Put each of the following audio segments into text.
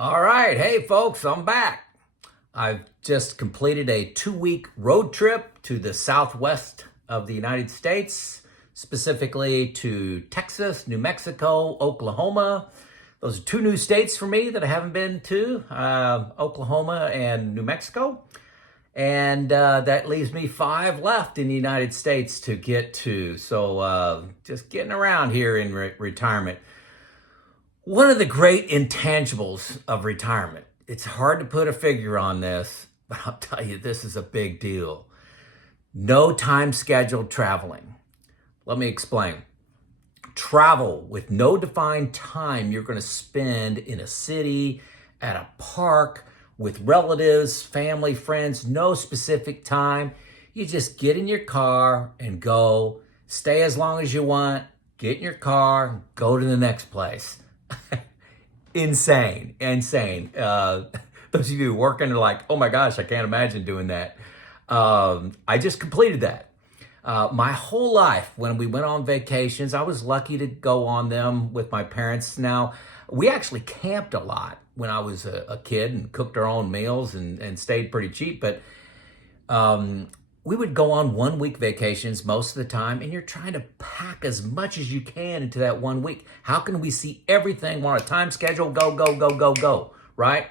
All right. Hey, folks, I'm back. I've just completed a 2-week road trip to the southwest of the United States, specifically to Texas, New Mexico, Oklahoma. Those are two new states for me that I haven't been to, Oklahoma and New Mexico. And that leaves me 5 left in the United States to get to. So just getting around here in retirement. One of the great intangibles of retirement, it's hard to put a figure on this, but I'll tell you, this is a big deal. No time scheduled traveling. Let me explain. Travel with no defined time you're going to spend in a city, at a park, with relatives, family, friends, no specific time. You just get in your car and go, stay as long as you want, get in your car, go to the next place. Insane. Those of you working are like, oh my gosh, I can't imagine doing that. I just completed that. My whole life, when we went on vacations, I was lucky to go on them with my parents. Now, we actually camped a lot when I was a kid and cooked our own meals and stayed pretty cheap. But we would go on 1-week vacations most of the time, and you're trying to pack as much as you can into that 1 week. How can we see everything? We're on a time schedule, go, right?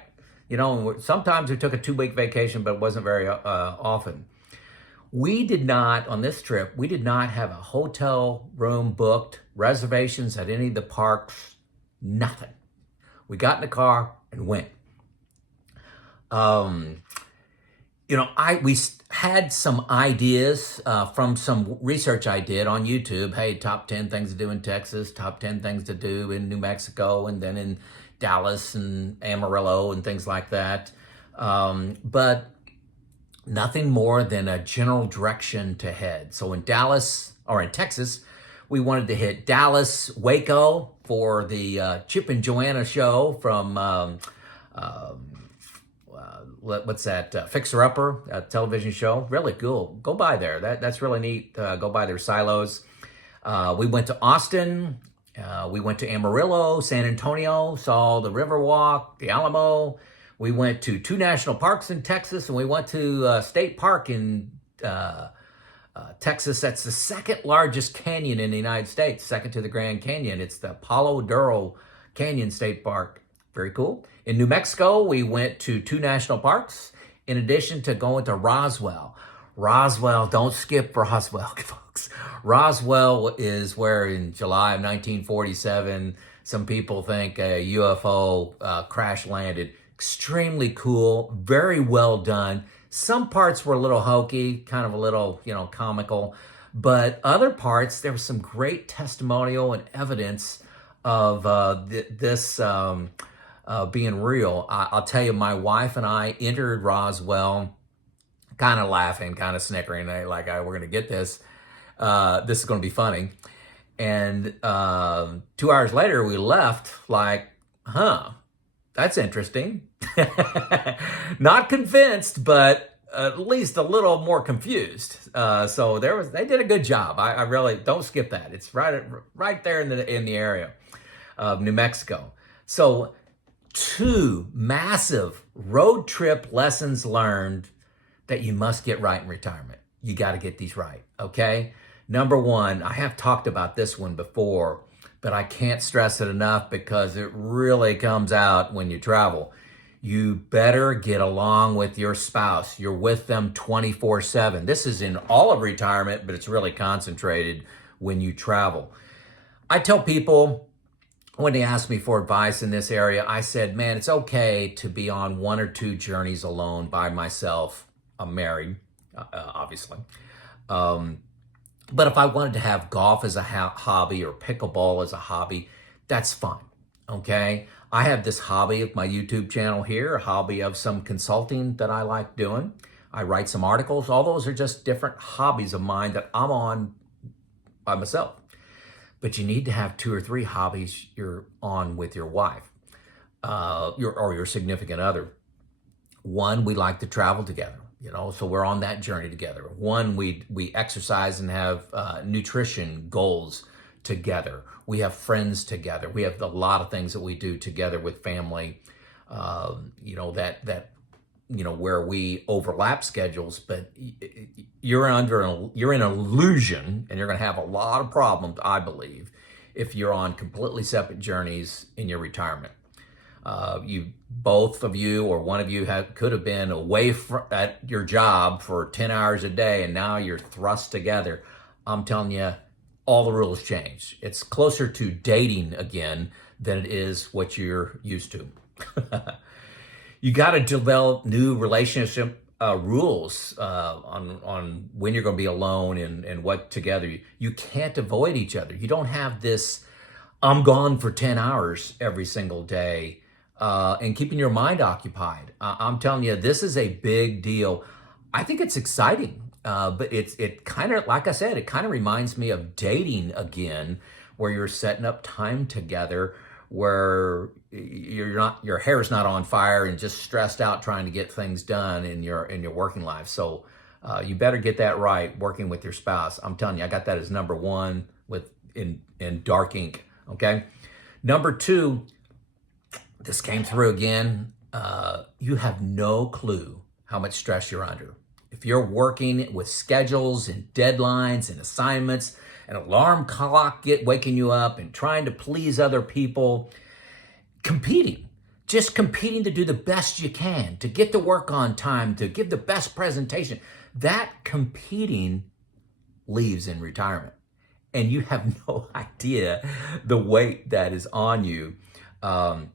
You know, sometimes we took a 2-week vacation, but it wasn't very often. We did not, on this trip, we did not have a hotel room booked, reservations at any of the parks, nothing. We got in the car and went. We had some ideas from some research I did on YouTube. Hey, top 10 things to do in Texas, top 10 things to do in New Mexico, and then in Dallas and Amarillo and things like that. But nothing more than a general direction to head. So in Dallas, or in Texas, we wanted to hit Dallas, Waco for the Chip and Joanna show from what's that? Fixer Upper television show. Really cool. Go by there. That's really neat. Go by their silos. We went to Austin. We went to Amarillo, San Antonio, saw the Riverwalk, the Alamo. We went to 2 national parks in Texas, and we went to State Park in Texas. That's the second largest canyon in the United States, second to the Grand Canyon. It's the Palo Duro Canyon State Park. Very cool. In New Mexico, we went to 2 national parks, in addition to going to Roswell. Roswell, don't skip Roswell, folks. Roswell is where in July of 1947, some people think a UFO crash landed. Extremely cool, very well done. Some parts were a little hokey, kind of a little, comical, but other parts, there was some great testimonial and evidence of this being real. I'll tell you, my wife and I entered Roswell kind of laughing, kind of snickering, like, we're going to get this. This is going to be funny. And 2 hours later, we left like, that's interesting. Not convinced, but at least a little more confused. So they did a good job. I really don't skip that. It's right there in the area of New Mexico. So 2 massive road trip lessons learned that you must get right in retirement. You got to get these right, okay? Number 1, I have talked about this one before, but I can't stress it enough because it really comes out when you travel. You better get along with your spouse. You're with them 24/7. This is in all of retirement, but it's really concentrated when you travel. I tell people when they ask me for advice in this area, I said, man, it's okay to be on 1 or 2 journeys alone by myself. I'm married, obviously. But if I wanted to have golf as a hobby or pickleball as a hobby, that's fine, okay? I have this hobby of my YouTube channel here, a hobby of some consulting that I like doing. I write some articles. All those are just different hobbies of mine that I'm on by myself. But you need to have 2 or 3 hobbies you're on with your wife or your significant other. 1, we like to travel together. So we're on that journey together. 1, we exercise and have nutrition goals together. We have friends together. We have a lot of things that we do together with family where we overlap schedules, but you're in an illusion, and you're going to have a lot of problems, I believe, if you're on completely separate journeys in your retirement. Both of you or one of you could have been away at your job for 10 hours a day, and now you're thrust together. I'm telling you, all the rules change. It's closer to dating again than it is what you're used to. You got to develop new relationship rules on when you're going to be alone and what together. You can't avoid each other. You don't have this, I'm gone for 10 hours every single day and keeping your mind occupied. I'm telling you, this is a big deal. I think it's exciting, but it kind of, like I said, it kind of reminds me of dating again, where you're setting up time together, where your hair's not on fire and just stressed out trying to get things done in your working life. So you better get that right working with your spouse. I'm telling you, I got that as number one in dark ink. Okay. Number two, this came through again. You have no clue how much stress you're under. If you're working with schedules and deadlines and assignments, an alarm clock waking you up and trying to please other people, just competing to do the best you can, to get the work on time, to give the best presentation, that competing leaves in retirement. And you have no idea the weight that is on you. I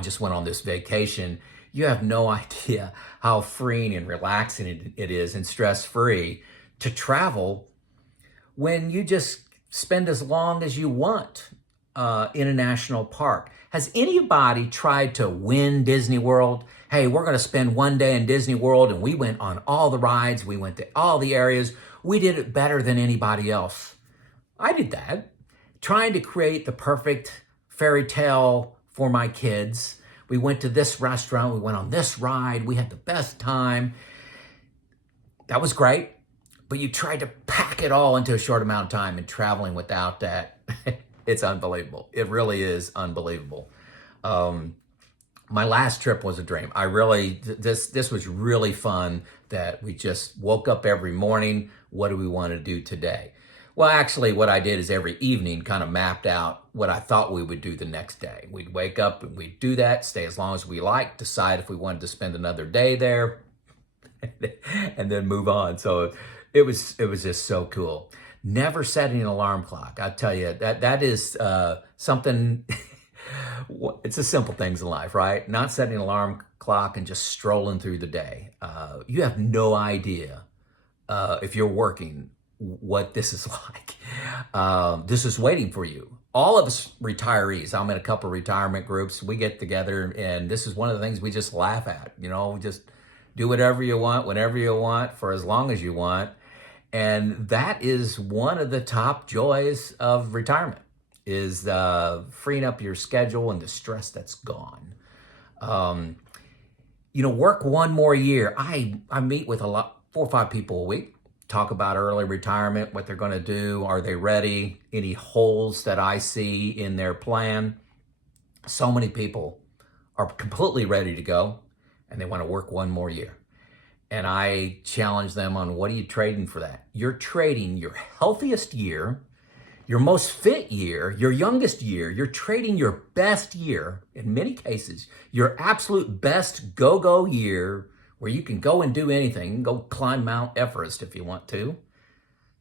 just went on this vacation. You have no idea how freeing and relaxing it is and stress-free to travel when you just spend as long as you want in a national park. Has anybody tried to win Disney World? Hey, we're going to spend one day in Disney World, and we went on all the rides. We went to all the areas. We did it better than anybody else. I did that, trying to create the perfect fairy tale for my kids. We went to this restaurant. We went on this ride. We had the best time. That was great. But you tried to pack it all into a short amount of time, and traveling without that, it's unbelievable. It really is unbelievable. My last trip was a dream. This was really fun, that we just woke up every morning. What do we want to do today? Well, actually, what I did is every evening kind of mapped out what I thought we would do the next day. We'd wake up and we'd do that, stay as long as we liked, decide if we wanted to spend another day there, and then move on. So it was just so cool. Never setting an alarm clock. I tell you, that is something. It's the simple things in life, right? Not setting an alarm clock and just strolling through the day. You have no idea if you're working what this is like. This is waiting for you. All of us retirees, I'm in a couple of retirement groups, we get together, and this is one of the things we just laugh at. Just do whatever you want, whenever you want, for as long as you want. And that is one of the top joys of retirement, is freeing up your schedule and the stress that's gone. Work one more year. I meet with 4 or 5 people a week, talk about early retirement, what they're going to do. Are they ready? Any holes that I see in their plan? So many people are completely ready to go, and they want to work one more year. And I challenge them on, what are you trading for that? You're trading your healthiest year, your most fit year, your youngest year. You're trading your best year, in many cases, your absolute best go-go year, where you can go and do anything, go climb Mount Everest if you want to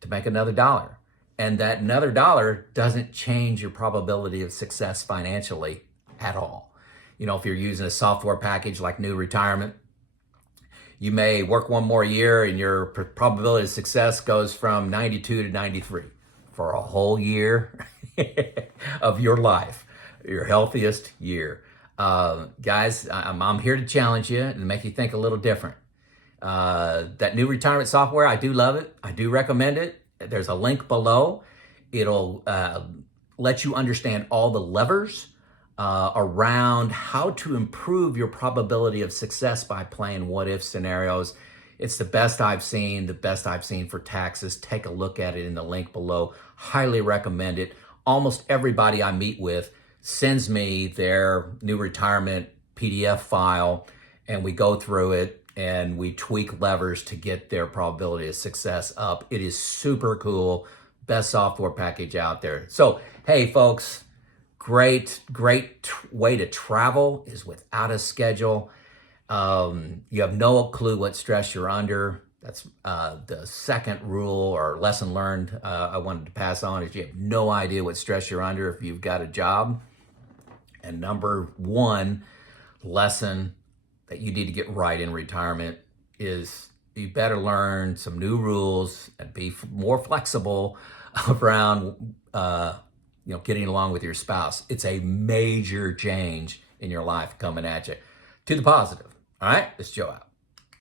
make another dollar. And that another dollar doesn't change your probability of success financially at all. If you're using a software package like New Retirement, you may work one more year and your probability of success goes from 92 to 93 for a whole year of your life, your healthiest year. Guys, I'm here to challenge you and make you think a little different. That New Retirement software, I do love it. I do recommend it. There's a link below. It'll let you understand all the levers around how to improve your probability of success by playing what-if scenarios. It's the best I've seen for taxes. Take a look at it in the link below. Highly recommend it. Almost everybody I meet with sends me their new retirement PDF file, and we go through it and we tweak levers to get their probability of success up. It is super cool. Best software package out there. So, hey, folks, great way to travel is without a schedule. You have no clue what stress you're under. That's the second rule or lesson learned I wanted to pass on is you have no idea what stress you're under if you've got a job. And number one lesson that you need to get right in retirement is you better learn some new rules and be more flexible around getting along with your spouse. It's a major change in your life coming at you. To the positive. All right, this is Joe out.